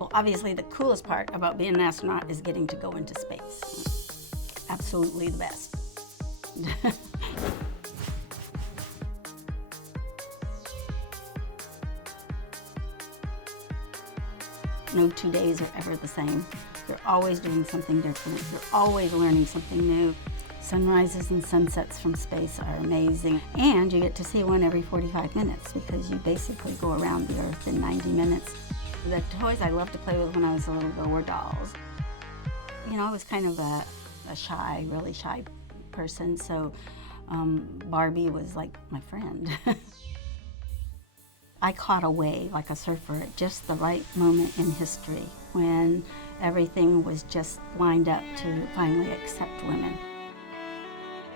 Well, obviously the coolest part about being an astronaut is getting to go into space. Absolutely the best. No 2 days are ever the same. You're always doing something different. You're always learning something new. Sunrises and sunsets from space are amazing. And you get to see one every 45 minutes because you basically go around the Earth in 90 minutes. The toys I loved to play with when I was a little girl were dolls. You know, I was kind of a shy, really shy person, so Barbie was like my friend. I caught a wave like a surfer at just the right moment in history when everything was just lined up to finally accept women.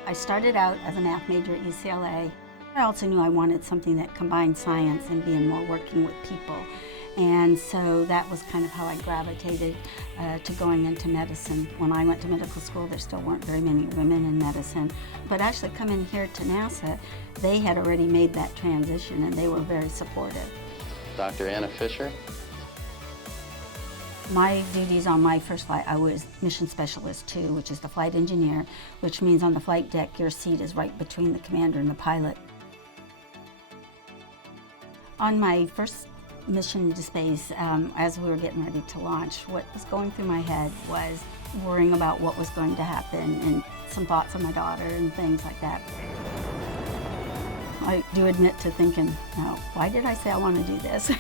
I started out as a math major at UCLA. I also knew I wanted something that combined science and being more working with people. And so that was kind of how I gravitated to going into medicine. When I went to medical school, there still weren't very many women in medicine. But actually coming here to NASA, they had already made that transition and they were very supportive. Dr. Anna Fisher. My duties on my first flight, I was Mission Specialist 2, which is the flight engineer, which means on the flight deck, your seat is right between the commander and the pilot. On my first mission to space, as we were getting ready to launch, what was going through my head was worrying about what was going to happen and some thoughts of my daughter and things like that. I do admit to thinking, no, why did I say I want to do this?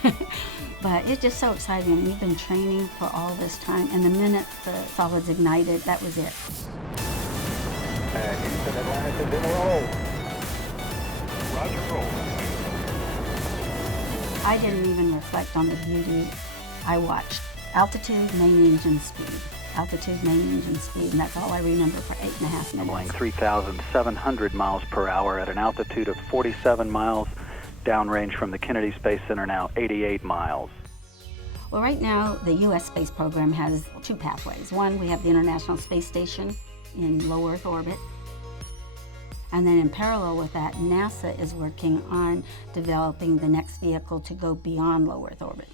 But it's just so exciting, and we've been training for all this time, and the minute the solids ignited, that was it. And Houston, Atlantis is in a roll. Roger, roll. I didn't even reflect on the beauty. I watched altitude, main engine speed. Altitude, main engine speed, and that's all I remember for 8.5 minutes. Going 3,700 miles per hour at an altitude of 47 miles, downrange from the Kennedy Space Center now 88 miles. Well, right now, the U.S. space program has two pathways. One, we have the International Space Station in low Earth orbit. And then in parallel with that, NASA is working on developing the next vehicle to go beyond low Earth orbit.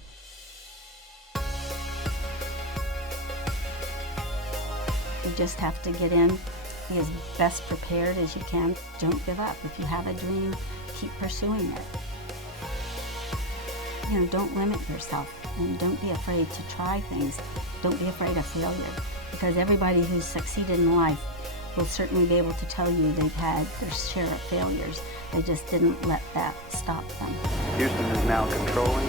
You just have to get in, be as best prepared as you can. Don't give up. If you have a dream, keep pursuing it. You know, don't limit yourself, and don't be afraid to try things. Don't be afraid of failure, because everybody who's succeeded in life will certainly be able to tell you they've had their share of failures. They just didn't let that stop them. Houston is now controlling.